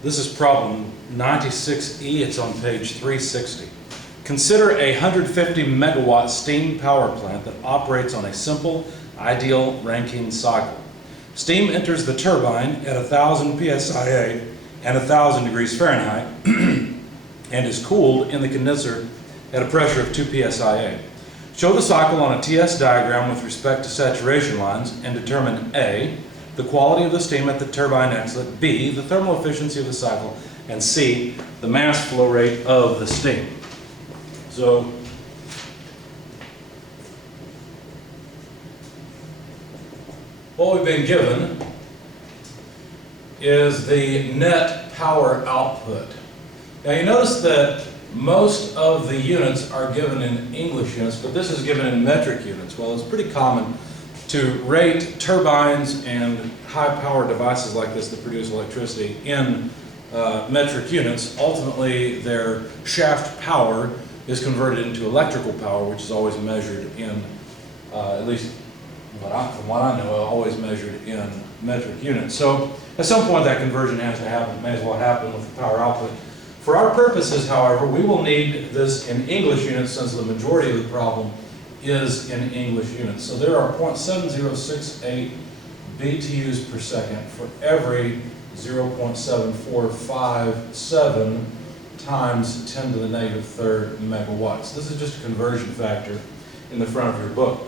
This is problem 96E, it's on page 360. Consider a 150 megawatt steam power plant that operates on a simple, ideal Rankine cycle. Steam enters the turbine at 1000 psia and 1000 degrees Fahrenheit and is cooled in the condenser at a pressure of 2 psia. Show the cycle on a TS diagram with respect to saturation lines and determine A, the quality of the steam at the turbine exit, B, the thermal efficiency of the cycle, and C, the mass flow rate of the steam. So, what we've been given is the net power output. Now you notice that most of the units are given in English units, but this is given in metric units. Well, it's pretty common to rate turbines and high-power devices like this that produce electricity in metric units. Ultimately, their shaft power is converted into electrical power, which is always measured in, at least from what I know, always measured in metric units. So at some point that conversion has to happen. It may as well happen with the power output. For our purposes, however, we will need this in English units since the majority of the problem is in English units. So there are 0.7068 BTUs per second for every 0.7457 times 10 to the negative third megawatts. This is just a conversion factor in the front of your book.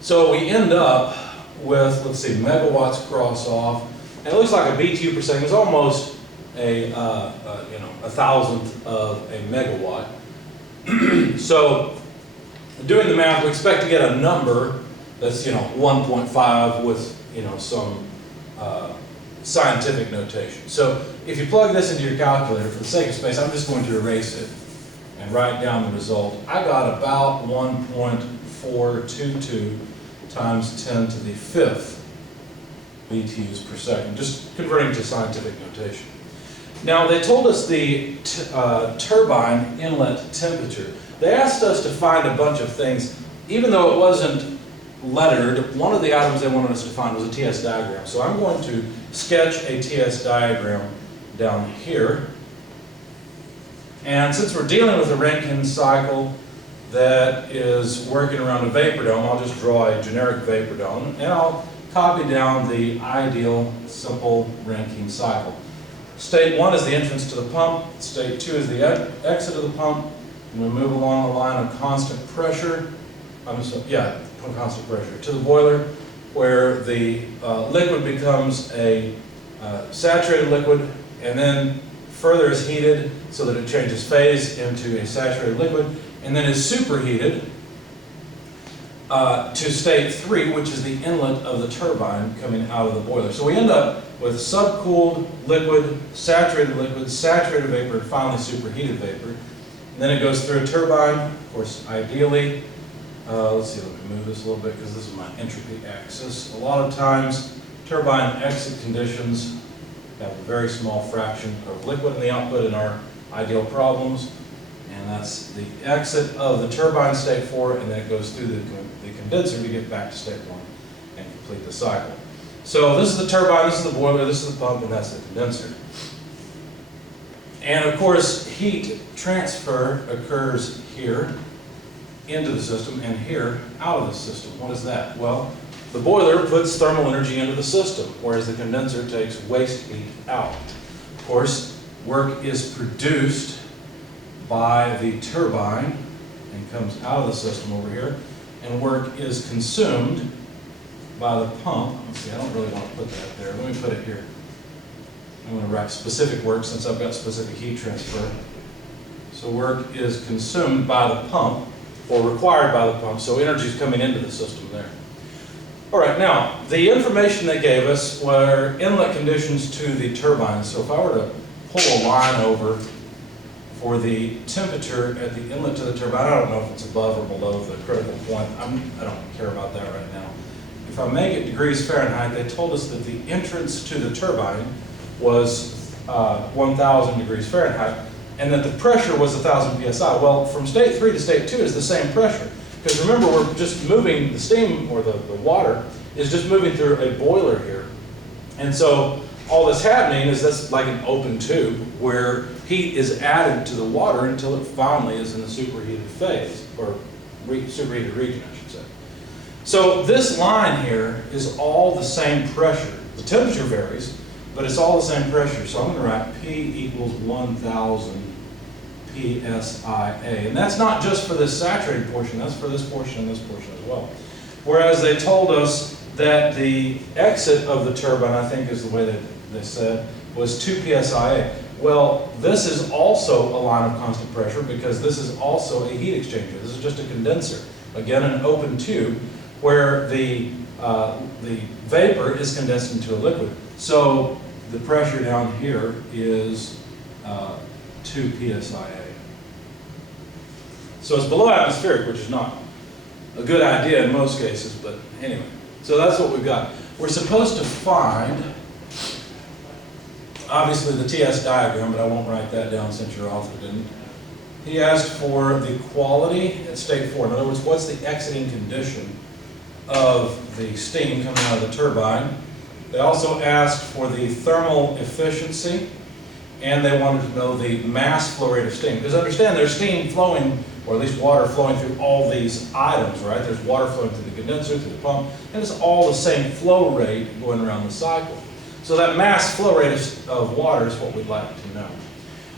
So we end up with, let's see, megawatts cross off, and it looks like a BTU per second is almost a thousandth of a megawatt. So doing the math, we expect to get a number that's 1.5 with some scientific notation. So if you plug this into your calculator, for the sake of space, I'm just going to erase it and write down the result. I got about 1.422 times 10 to the fifth BTUs per second, just converting to scientific notation. Now, they told us the turbine inlet temperature. They asked us to find a bunch of things. Even though it wasn't lettered, one of the items they wanted us to find was a TS diagram. So I'm going to sketch a TS diagram down here. And since we're dealing with a Rankine cycle that is working around a vapor dome, I'll just draw a generic vapor dome, and I'll copy down the ideal simple Rankine cycle. State 1 is the entrance to the pump, state 2 is the exit of the pump, and we move along the line of constant pressure, constant pressure, to the boiler, where the liquid becomes a saturated liquid, and then further is heated so that it changes phase into a saturated liquid, and then is superheated to state 3, which is the inlet of the turbine coming out of the boiler. So we end up with subcooled liquid, saturated vapor, and finally superheated vapor. And then it goes through a turbine, of course, ideally. Let's see, let me move this a little bit because this is my entropy axis. A lot of times, turbine exit conditions have a very small fraction of liquid in the output in our ideal problems. And that's the exit of the turbine, state 4, and then it goes through the condenser to get back to state 1 and complete the cycle. So this is the turbine, this is the boiler, this is the pump, and that's the condenser. And of course, heat transfer occurs here into the system and here out of the system. What is that? Well, the boiler puts thermal energy into the system, whereas the condenser takes waste heat out. Of course, work is produced by the turbine and comes out of the system over here, and work is consumed by the pump. Let's see, I don't really want to put that there. Let me put it here. I'm going to write specific work since I've got specific heat transfer. So work is consumed by the pump, or required by the pump, so energy is coming into the system there. All right, now, the information they gave us were inlet conditions to the turbine. So if I were to pull a line over for the temperature at the inlet to the turbine, I don't know if it's above or below the critical point. I don't care about that right now. If I make it degrees Fahrenheit, they told us that the entrance to the turbine was 1,000 degrees Fahrenheit, and that the pressure was 1,000 psi. Well, from state 3 to state 2 is the same pressure. Because remember, we're just moving, the steam, or the water, is just moving through a boiler here. And so all that's happening is that's like an open tube where heat is added to the water until it finally is in the superheated phase, or superheated region, I should say. So this line here is all the same pressure. The temperature varies, but it's all the same pressure. So I'm going to write P equals 1,000 PSIA. And that's not just for this saturated portion, that's for this portion and this portion as well. Whereas they told us that the exit of the turbine, I think is the way that they said, was 2 PSIA. Well, this is also a line of constant pressure because this is also a heat exchanger. This is just a condenser. Again, an open tube where the vapor is condensed into a liquid. So the pressure down here is 2 PSIA. So it's below atmospheric, which is not a good idea in most cases, but anyway. So that's what we've got. We're supposed to find, obviously, the TS diagram, but I won't write that down since your author didn't. He asked for the quality at state 4. In other words, what's the exiting condition of the steam coming out of the turbine. They also asked for the thermal efficiency, and they wanted to know the mass flow rate of steam. Because understand, there's steam flowing, or at least water flowing through all these items, right? There's water flowing through the condenser, through the pump, and it's all the same flow rate going around the cycle. So that mass flow rate of water is what we'd like to know.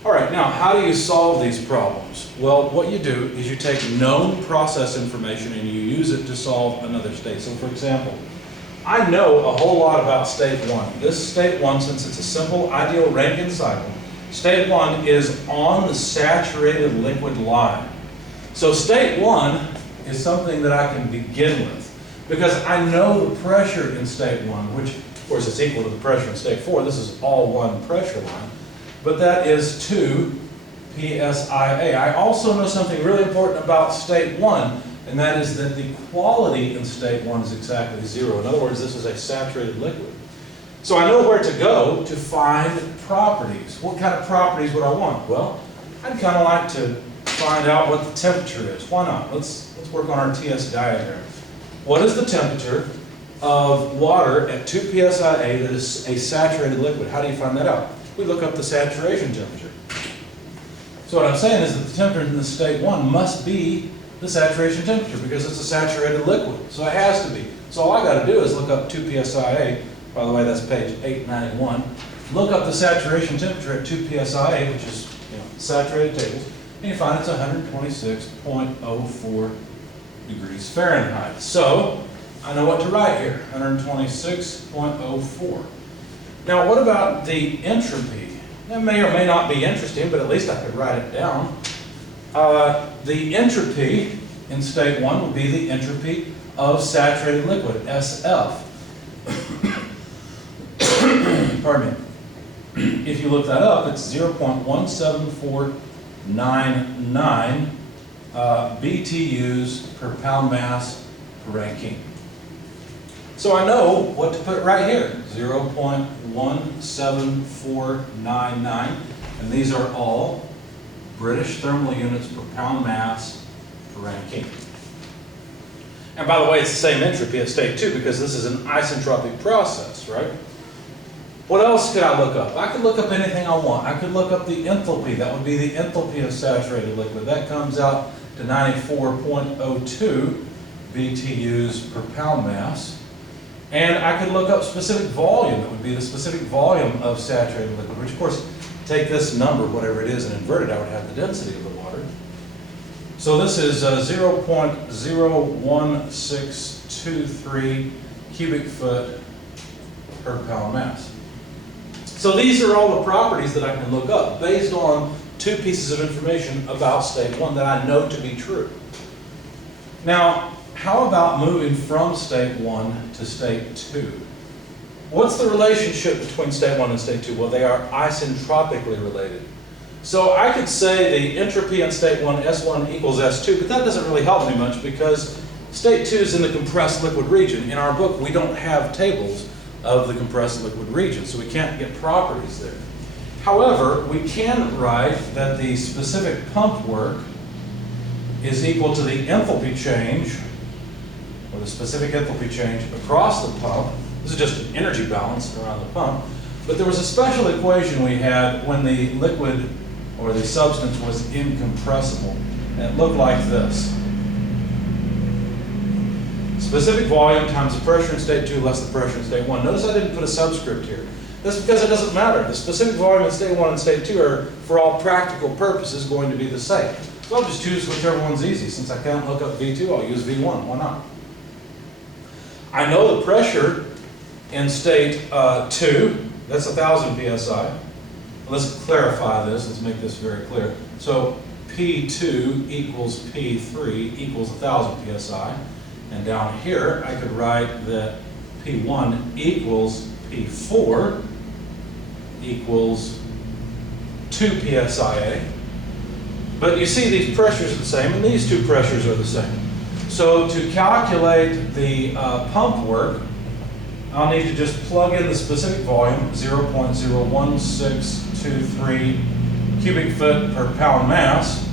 All right, now, how do you solve these problems? Well, what you do is you take known process information and you use it to solve another state. So, for example, I know a whole lot about state 1. This state 1, since it's a simple ideal Rankine cycle, state 1 is on the saturated liquid line. So state 1 is something that I can begin with because I know the pressure in state 1, which, of course, is equal to the pressure in state 4. This is all one pressure line. But that is 2 PSIA. I also know something really important about state 1, and that is that the quality in state 1 is exactly 0. In other words, this is a saturated liquid. So I know where to go to find properties. What kind of properties would I want? Well, I'd kind of like to find out what the temperature is. Why not? Let's work on our TS diagram. What is the temperature of water at 2 PSIA that is a saturated liquid? How do you find that out? We look up the saturation temperature. So what I'm saying is that the temperature in the state 1 must be the saturation temperature because it's a saturated liquid. So it has to be. So all I got to do is look up 2 PSIA. By the way, that's page 891. Look up the saturation temperature at 2 PSIA, which is saturated tables, and you find it's 126.04 degrees Fahrenheit. So I know what to write here, 126.04. Now, what about the entropy? That may or may not be interesting, but at least I could write it down. The entropy in state 1 would be the entropy of saturated liquid, SF. Pardon me. If you look that up, it's 0.17499 BTUs per pound mass per Rankine. So I know what to put right here, 0.17499, and these are all British thermal units per pound mass per Rankine. And by the way, it's the same entropy at state 2 because this is an isentropic process, right? What else could I look up? I could look up anything I want. I could look up the enthalpy. That would be the enthalpy of saturated liquid. That comes out to 94.02 BTUs per pound mass. And I could look up specific volume. That would be the specific volume of saturated liquid, which of course, take this number, whatever it is, and invert it, I would have the density of the water. So this is 0.01623 cubic foot per pound mass. So these are all the properties that I can look up based on 2 pieces of information about state 1 that I know to be true. Now, how about moving from state 1 to state 2? What's the relationship between state 1 and state 2? Well, they are isentropically related. So I could say the entropy in state 1, S1 equals S2, but that doesn't really help me much because state 2 is in the compressed liquid region. In our book, we don't have tables of the compressed liquid region, so we can't get properties there. However, we can write that the specific pump work is equal to the enthalpy change, or the specific enthalpy change across the pump. This is just an energy balance around the pump, But there was a special equation we had when the liquid or the substance was incompressible. And it looked like this. Specific volume times the pressure in state 2 less the pressure in state 1. Notice I didn't put a subscript here. That's because it doesn't matter. The specific volume in state 1 and state 2 are, for all practical purposes, going to be the same. So I'll just choose whichever one's easy. Since I can't look up V2, I'll use V1. Why not? I know the pressure in state 2, that's 1,000 psi. Let's clarify this. Let's make this very clear. So P2 equals P3 equals 1,000 psi. And down here, I could write that P1 equals P4 equals 2 psia. But you see these pressures are the same, and these two pressures are the same. So to calculate the pump work, I'll need to just plug in the specific volume, 0.01623 cubic foot per pound mass,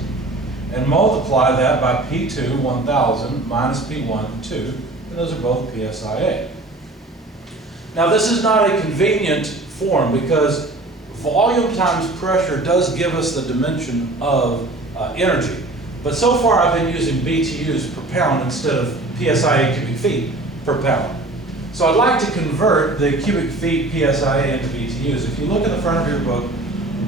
and multiply that by P2, 1,000, minus P1, 2, and those are both psia. Now this is not a convenient form because volume times pressure does give us the dimension of energy. But so far I've been using BTUs per pound instead of psia cubic feet per pound. So I'd like to convert the cubic feet psia into BTUs. If you look in the front of your book,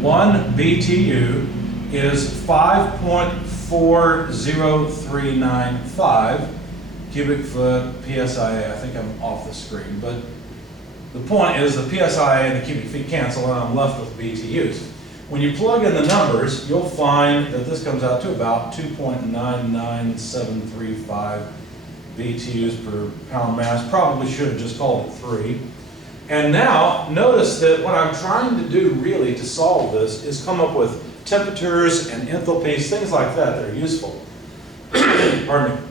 1 BTU is 5.40395 cubic foot psia. I think I'm off the screen, but the point is the psia and the cubic feet cancel and I'm left with BTUs. When you plug in the numbers, you'll find that this comes out to about 2.99735 BTUs per pound mass. Probably should have just called it 3. And now, notice that what I'm trying to do really to solve this is come up with temperatures and enthalpies, things like that are useful. Pardon me.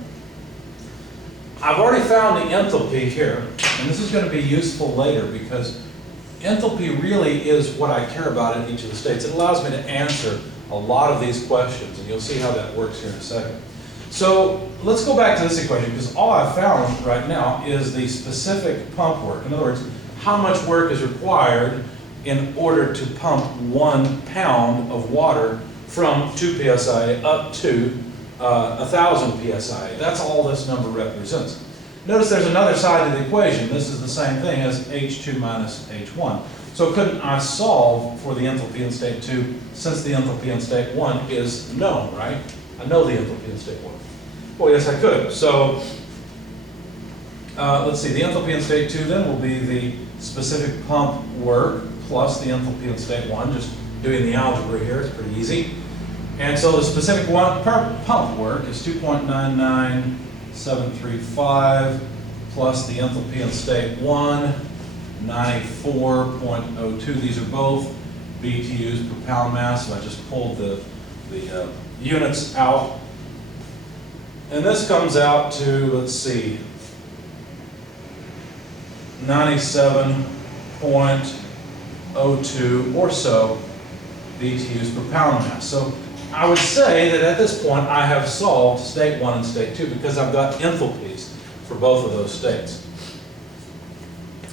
I've already found the enthalpy here, and this is going to be useful later because enthalpy really is what I care about in each of the states. It allows me to answer a lot of these questions, and you'll see how that works here in a second. So let's go back to this equation because all I've found right now is the specific pump work. In other words, how much work is required in order to pump 1 pound of water from 2 psi up to 1,000 psi. That's all this number represents. Notice there's another side to the equation. This is the same thing as H2 minus H1. So couldn't I solve for the enthalpy in state 2 since the enthalpy in state 1 is known, right? I know the enthalpy in state 1. Well, yes, I could. So let's see. The enthalpy in state 2 then will be the specific pump work plus the enthalpy in state 1. Just doing the algebra here, it's pretty easy. And so the specific pump work is 2.99735 plus the enthalpy in state 1, 94.02. These are both BTUs per pound mass. So I just pulled the units out. And this comes out to, let's see, 97.02 or so BTUs per pound mass. So I would say that at this point I have solved state 1 and state 2 because I've got enthalpies for both of those states.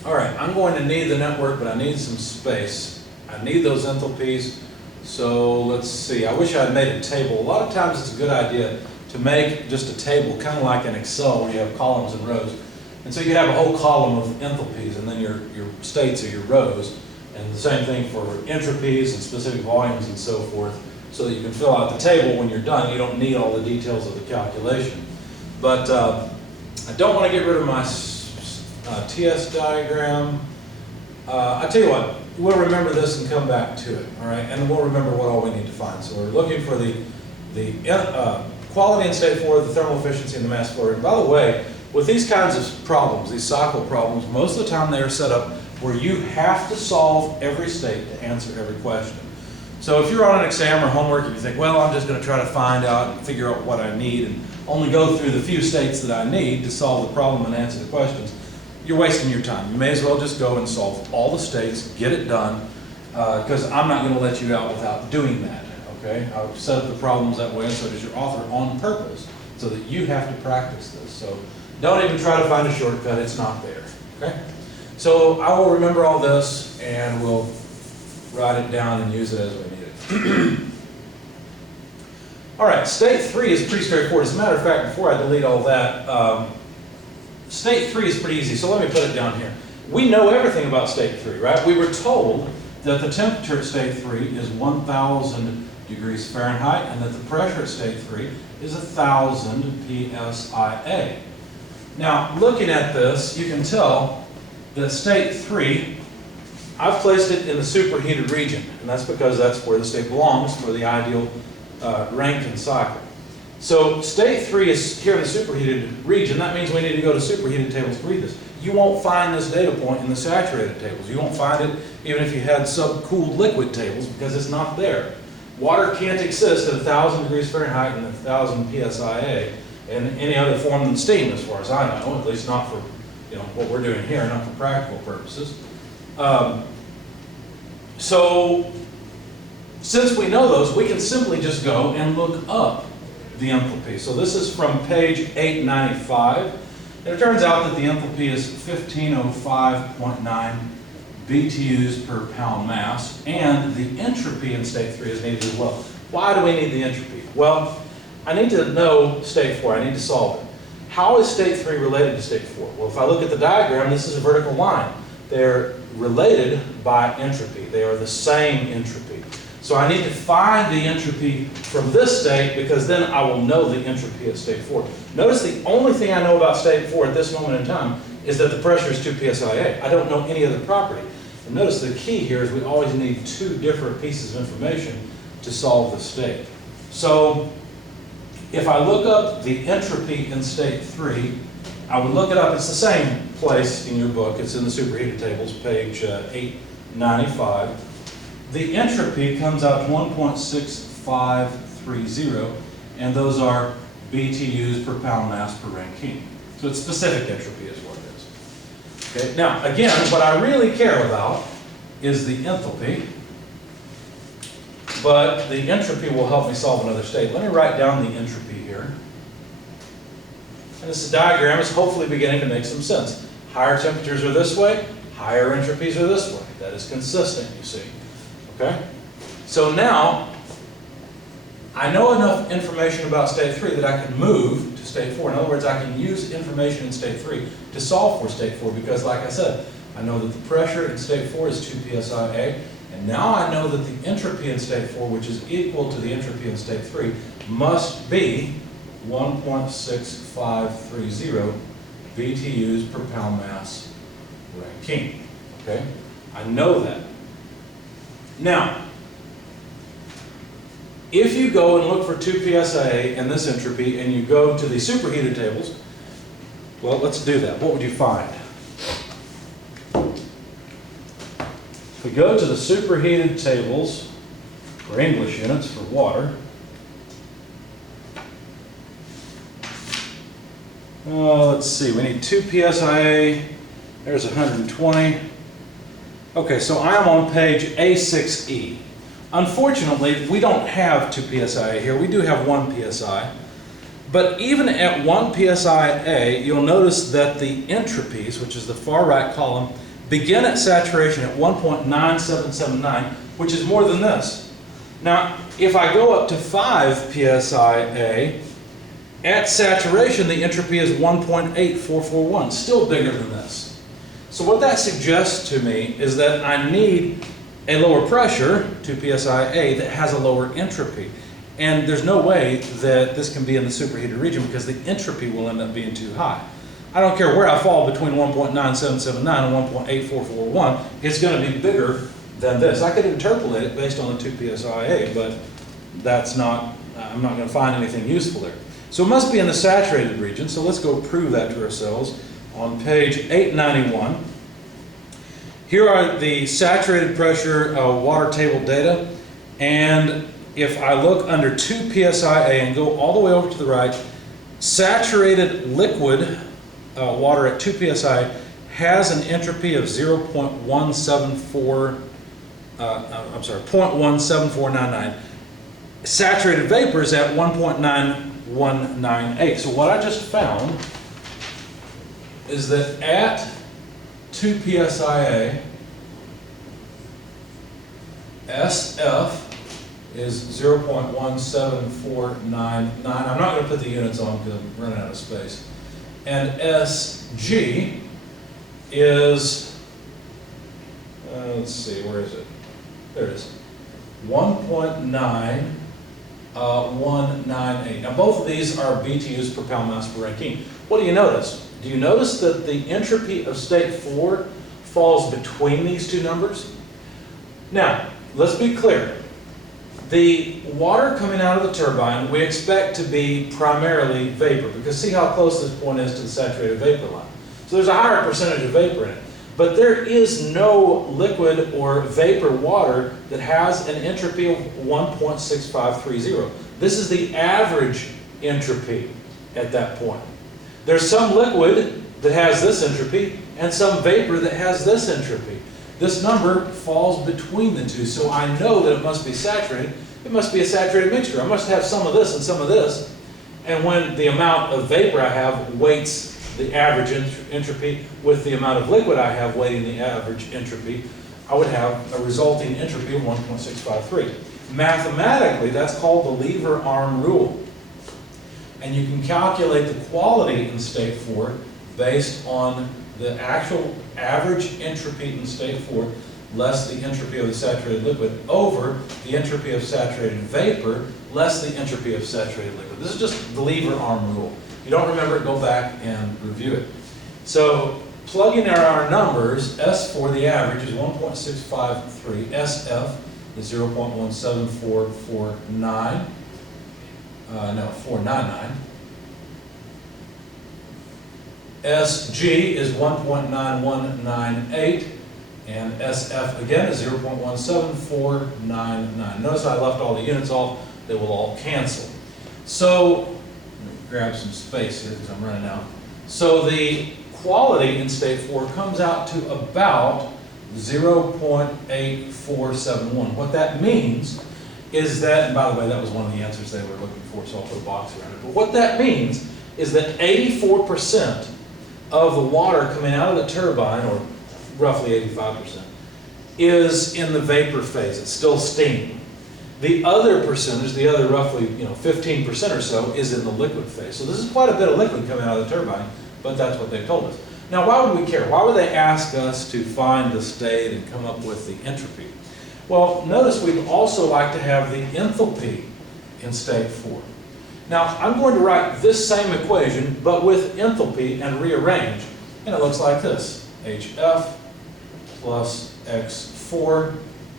All right, I'm going to need the network, but I need some space. I need those enthalpies. So let's see, I wish I had made a table. A lot of times it's a good idea to make just a table, kind of like in Excel where you have columns and rows. And so you have a whole column of enthalpies and then your states are your rows. And the same thing for entropies and specific volumes and so forth, so that you can fill out the table when you're done. You don't need all the details of the calculation. But I don't want to get rid of my TS diagram. I tell you what, we'll remember this and come back to it, all right? And we'll remember what all we need to find. So we're looking for the quality in state 4, the thermal efficiency, and the mass flow rate. And by the way, with these kinds of problems, these cycle problems, most of the time they are set up where you have to solve every state to answer every question. So if you're on an exam or homework and you think, well, I'm just going to try to find out and figure out what I need and only go through the few states that I need to solve the problem and answer the questions, you're wasting your time. You may as well just go and solve all the states, get it done, because I'm not going to let you out without doing that, okay? I've set up the problems that way, and so does your author on purpose, so that you have to practice this. So don't even try to find a shortcut, it's not there, okay? So I will remember all this and we'll write it down and use it as we need it. All right, state 3 is pretty straightforward. As a matter of fact, before I delete all that, state 3 is pretty easy, so let me put it down here. We know everything about state 3, right? We were told that the temperature at state 3 is 1,000 degrees Fahrenheit and that the pressure at state 3 is 1,000 psia. Now, looking at this, you can tell that state 3, I've placed it in the superheated region, and that's because that's where the state belongs for the ideal Rankine cycle. So state 3 is here in the superheated region. That means we need to go to superheated tables to read this. You won't find this data point in the saturated tables. You won't find it even if you had subcooled liquid tables because it's not there. Water can't exist at 1,000 degrees Fahrenheit and 1,000 psia in any other form than steam, as far as I know, at least not for what we're doing here, not for practical purposes. So since we know those, we can simply just go and look up the enthalpy. So this is from page 895. And it turns out that the enthalpy is 1505.9 BTUs per pound mass, and the entropy in state 3 is needed as well. Why do we need the entropy? Well, I need to know state 4. I need to solve it. How is state 3 related to state 4? Well, if I look at the diagram, this is a vertical line. They're related by entropy. They are the same entropy. So I need to find the entropy from this state because then I will know the entropy at state 4. Notice the only thing I know about state 4 at this moment in time is that the pressure is 2 psia. I don't know any other property. And notice the key here is we always need two different pieces of information to solve the state. So if I look up the entropy in state 3, I would look it up. It's the same place in your book. It's in the superheated tables, page 895. The entropy comes out to 1.6530, and those are BTUs per pound mass per Rankine. So it's specific entropy is what it is. Okay. Now, again, what I really care about is the enthalpy, but the entropy will help me solve another state. Let me write down the entropy here. And this diagram is hopefully beginning to make some sense. Higher temperatures are this way, higher entropies are this way. That is consistent, you see. Okay? So now, I know enough information about state 3 that I can move to state 4. In other words, I can use information in state 3 to solve for state 4 because, like I said, I know that the pressure in state 4 is 2 psia, and now I know that the entropy in state 4, which is equal to the entropy in state 3, must be 1.6530 BTUs per pound mass Rankine. Okay? I know that. Now, if you go and look for 2 psia and this entropy and you go to the superheated tables, well, let's do that. What would you find? If we go to the superheated tables for English units for water, let's see, we need 2 psia, there's 120. Okay, so I am on page A6E. Unfortunately, we don't have 2 psia here. We do have 1 psi. But even at 1 psia, you'll notice that the entropies, which is the far right column, begin at saturation at 1.9779, which is more than this. Now, if I go up to 5 psia, at saturation, the entropy is 1.8441, still bigger than this. So what that suggests to me is that I need a lower pressure, 2 psia, that has a lower entropy. And there's no way that this can be in the superheated region because the entropy will end up being too high. I don't care where I fall between 1.9779 and 1.8441, it's going to be bigger than this. I could interpolate it based on the 2 psia, but that's not, I'm not going to find anything useful there. So it must be in the saturated region, so let's go prove that to ourselves. On page 891, here are the saturated pressure water table data, and if I look under 2 psia and go all the way over to the right, saturated liquid water at 2 psi has an entropy of 0.17499. Saturated vapor is at 1.9198. So what I just found is that at 2 psia, SF is 0.17499. I'm not going to put the units on because I'm running out of space. And SG is, let's see, where is it? There it is. 1.9198. Now both of these are BTUs per pound mass per Rankine. What do you notice? Do you notice that the entropy of state 4 falls between these two numbers? Now, let's be clear. The water coming out of the turbine we expect to be primarily vapor, because see how close this point is to the saturated vapor line. So there's a higher percentage of vapor in it. But there is no liquid or vapor water that has an entropy of 1.6530. This is the average entropy at that point. There's some liquid that has this entropy and some vapor that has this entropy. This number falls between the two, so I know that it must be saturated. It must be a saturated mixture. I must have some of this and some of this. And when the amount of vapor I have weights the average entropy with the amount of liquid I have weighting the average entropy, I would have a resulting entropy of 1.653. Mathematically, that's called the lever arm rule. And you can calculate the quality in state 4 based on the actual average entropy in state 4 less the entropy of the saturated liquid over the entropy of saturated vapor less the entropy of saturated liquid. This is just the lever arm rule. If you don't remember it, go back and review it. So plugging in our numbers, S4, the average, is 1.653. SF is 0.17449. 499. SG is 1.9198. And SF again is 0.17499. Notice I left all the units off. They will all cancel. So, let me grab some space here because I'm running out. So the quality in state 4 comes out to about 0.8471. What that means is that, and by the way, that was one of the answers they were looking for, so I'll put a box around it. But what that means is that 84% of the water coming out of the turbine, or roughly 85%, is in the vapor phase. It's still steam. The other percentage, the other roughly 15% or so, is in the liquid phase. So this is quite a bit of liquid coming out of the turbine, but that's what they've told us. Now, why would we care? Why would they ask us to find the state and come up with the entropy? Well, notice we'd also like to have the enthalpy in state 4. Now, I'm going to write this same equation, but with enthalpy and rearrange, and it looks like this. HF plus X4,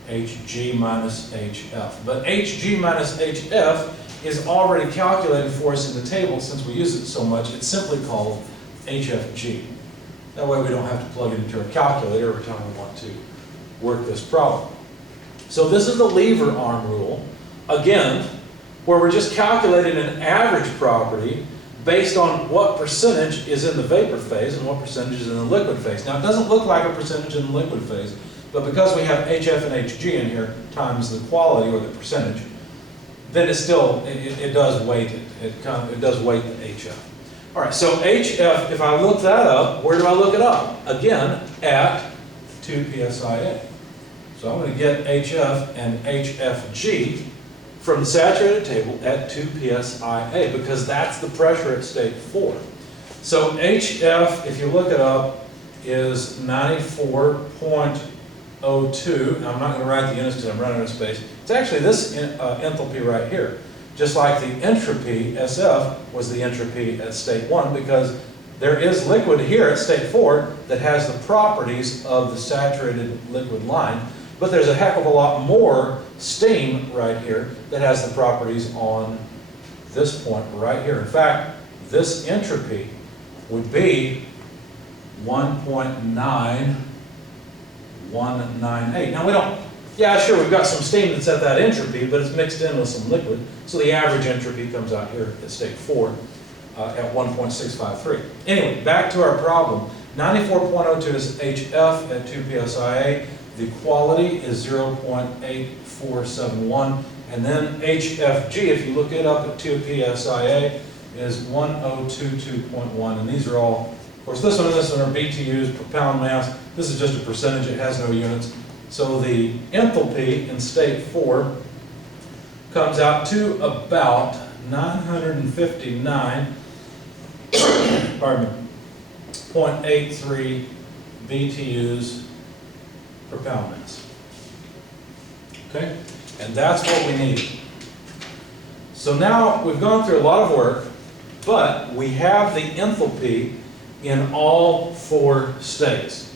Hg minus Hf. But Hg minus Hf is already calculated for us in the table. Since we use it so much, it's simply called HFG. That way we don't have to plug it into our calculator every time we want to work this problem. So this is the lever arm rule, again, where we're just calculating an average property based on what percentage is in the vapor phase and what percentage is in the liquid phase. Now, it doesn't look like a percentage in the liquid phase, but because we have HF and Hg in here times the quality or the percentage, then it still, it does weight it. It does weight the HF. All right, so HF, if I look that up, where do I look it up? Again, at 2 psia. So I'm going to get HF and HFG from the saturated table at 2 psia, because that's the pressure at state 4. So HF, if you look it up, is 94.02. Now, I'm not going to write the units because I'm running out of space. It's actually this enthalpy right here. Just like the entropy, SF, was the entropy at state 1, because there is liquid here at state 4 that has the properties of the saturated liquid line. But there's a heck of a lot more steam right here that has the properties on this point right here. In fact, this entropy would be 1.9198. Now we don't, yeah, sure, we've got some steam that's at that entropy, but it's mixed in with some liquid. So the average entropy comes out here at state 4 at 1.653. Anyway, back to our problem. 94.02 is HF at 2 psia. The quality is 0.8471, and then HFG, if you look it up at 2 psia, is 1022.1, and these are all Of course, this one and this one are BTUs per pound mass. This is just a percentage, it has no units. So the enthalpy in state 4 comes out to about 959, pardon me, 0.83 BTUs per pound mass. Okay? And that's what we need. So now we've gone through a lot of work, but we have the enthalpy in all 4 states.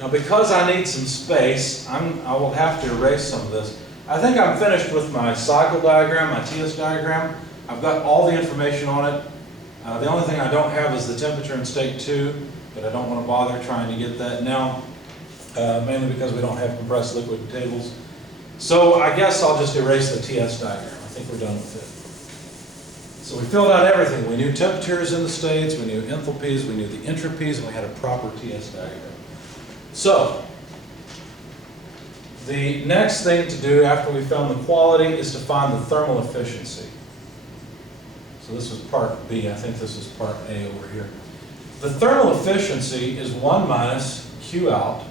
Now because I need some space, I will have to erase some of this. I think I'm finished with my cycle diagram, my TS diagram. I've got all the information on it. The only thing I don't have is the temperature in state 2, but I don't want to bother trying to get that now, mainly because we don't have compressed liquid tables. So I guess I'll just erase the TS diagram. I think we're done with it. So we filled out everything. We knew temperatures in the states, we knew enthalpies, we knew the entropies, and we had a proper TS diagram. So, the next thing to do after we found the quality is to find the thermal efficiency. So this is part B. I think this is part A over here. The thermal efficiency is 1 minus Q out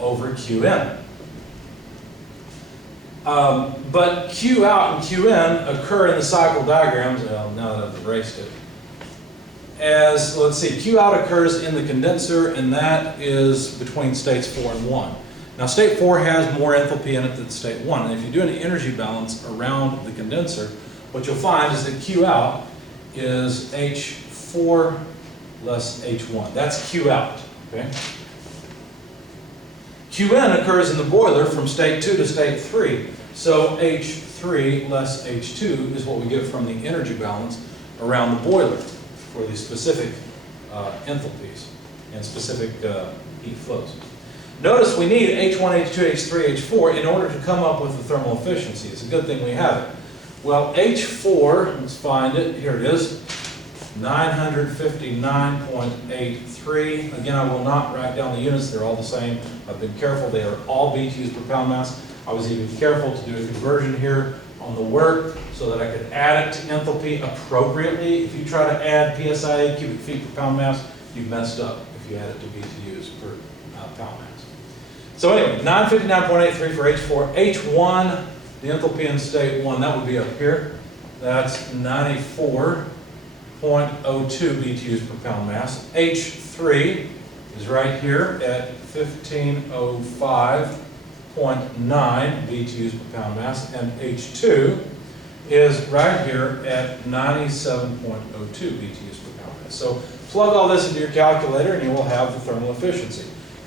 over Q in. But Q out and Q in occur in the cycle diagrams, now that I've erased it, as, let's see, Q out occurs in the condenser, and that is between states 4 and 1. Now state 4 has more enthalpy in it than state 1, and if you do an energy balance around the condenser, what you'll find is that Q out is H4 less H1. That's Q out, okay? Q in occurs in the boiler from state 2 to state 3, so H3 less H2 is what we get from the energy balance around the boiler for these specific enthalpies and specific heat flows. Notice we need H1, H2, H3, H4 in order to come up with the thermal efficiency. It's a good thing we have it. Well, H4, let's find it, here it is, 959.83. Again, I will not write down the units, they're all the same. I've been careful, they are all BTUs per pound mass. I was even careful to do a conversion here on the work so that I could add it to enthalpy appropriately. If you try to add PSI, cubic feet per pound mass, you've messed up if you add it to BTUs per pound mass. So anyway, 959.83 for H4. H1, the enthalpy in state 1, that would be up here. That's 94.02 BTUs per pound mass. H3 is right here at 1505.9 BTUs per pound mass, and H2 is right here at 97.02 BTUs per pound mass. So plug all this into your calculator and you will have the thermal efficiency.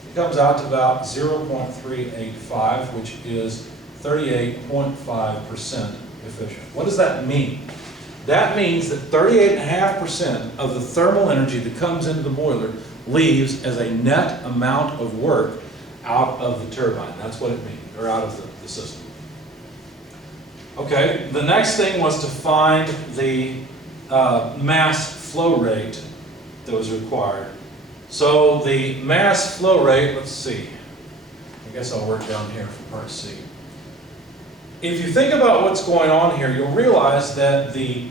It comes out to about 0.385, which is 38.5% efficient. What does that mean? That means that 38.5% of the thermal energy that comes into the boiler leaves as a net amount of work out of the turbine. That's what it means, or out of the system. Okay, the next thing was to find the mass flow rate that was required. So the mass flow rate, let's see, I guess I'll work down here for part C. If you think about what's going on here, you'll realize that the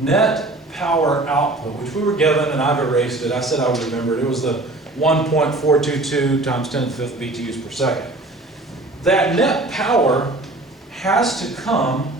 net power output, which we were given, and I've erased it, I said I would remember it, it was the 1.422 times 10 to the 5th BTUs per second. That net power has to come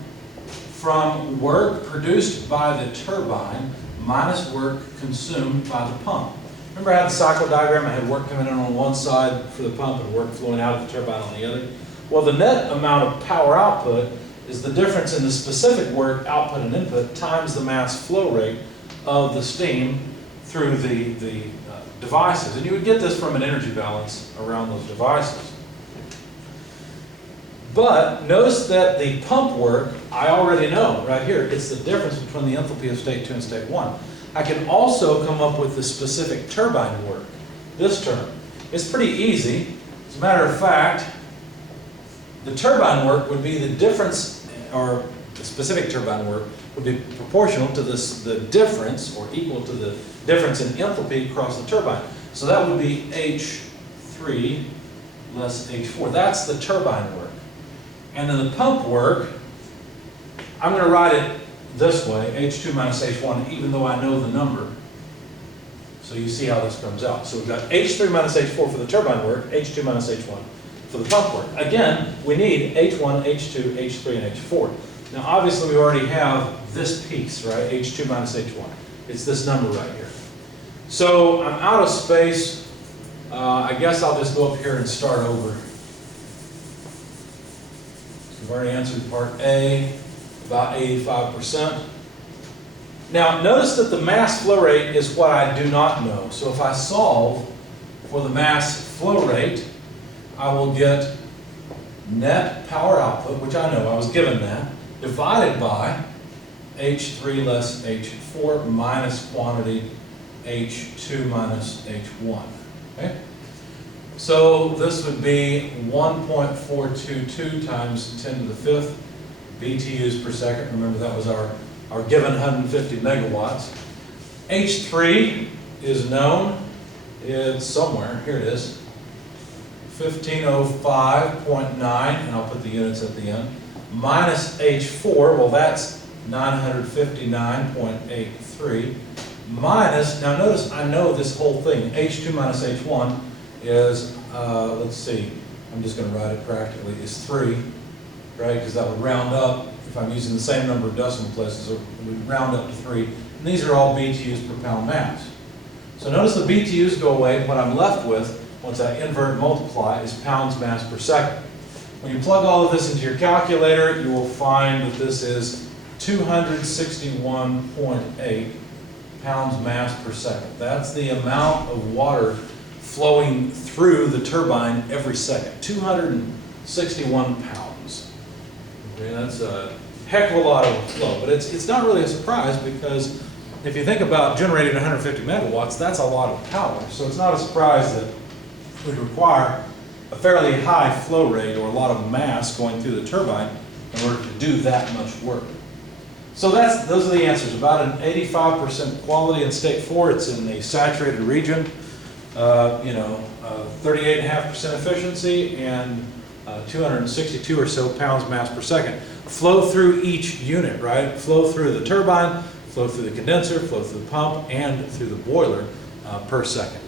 from work produced by the turbine minus work consumed by the pump. Remember I had the cycle diagram, I had work coming in on one side for the pump and work flowing out of the turbine on the other. Well, the net amount of power output is the difference in the specific work output and input times the mass flow rate of the steam through the devices. And you would get this from an energy balance around those devices. But notice that the pump work, I already know right here, it's the difference between the enthalpy of state 2 and state 1. I can also come up with the specific turbine work, this term. It's pretty easy. As a matter of fact, the turbine work would be the difference, or the specific turbine work would be proportional to the difference, or equal to the difference in enthalpy across the turbine. So that would be H3 less H4. That's the turbine work. And then the pump work, I'm going to write it this way, H2 minus H1, even though I know the number. So you see how this comes out. So we've got H3 minus H4 for the turbine work, H2 minus H1 for the pump work. Again, we need H1, H2, H3, and H4. Now obviously we already have this piece, right? H2 minus H1. It's this number right here. So I'm out of space. I guess I'll just go up here and start over. We've already answered part A, about 85%. Now notice that the mass flow rate is what I do not know. So if I solve for the mass flow rate, I will get net power output, which I know I was given that, divided by H3 less H4 minus quantity H2 minus H1. Okay? So this would be 1.422 times 10 to the 5th BTUs per second. Remember that was our given 150 megawatts. H3 is known. It's somewhere. Here it is. 1505.9, and I'll put the units at the end. Minus H4, well that's 959.83. Minus, now notice I know this whole thing, H2 minus H1 is, let's see, I'm just going to write it practically, is 3, right? Because that would round up, if I'm using the same number of decimal places, it would round up to 3. And these are all BTUs per pound mass. So notice the BTUs go away. What I'm left with, once I invert and multiply, is pounds mass per second. When you plug all of this into your calculator, you will find that this is 261.8 pounds mass per second. That's the amount of water flowing through the turbine every second. 261 pounds. Okay, that's a heck of a lot of flow, but it's not really a surprise because if you think about generating 150 megawatts, that's a lot of power. So it's not a surprise that it would require a fairly high flow rate or a lot of mass going through the turbine in order to do that much work. So those are the answers. About an 85% quality in state 4. It's in the saturated region. 38.5% efficiency and 262 or so pounds mass per second. Flow through each unit, right? Flow through the turbine, flow through the condenser, flow through the pump, and through the boiler per second.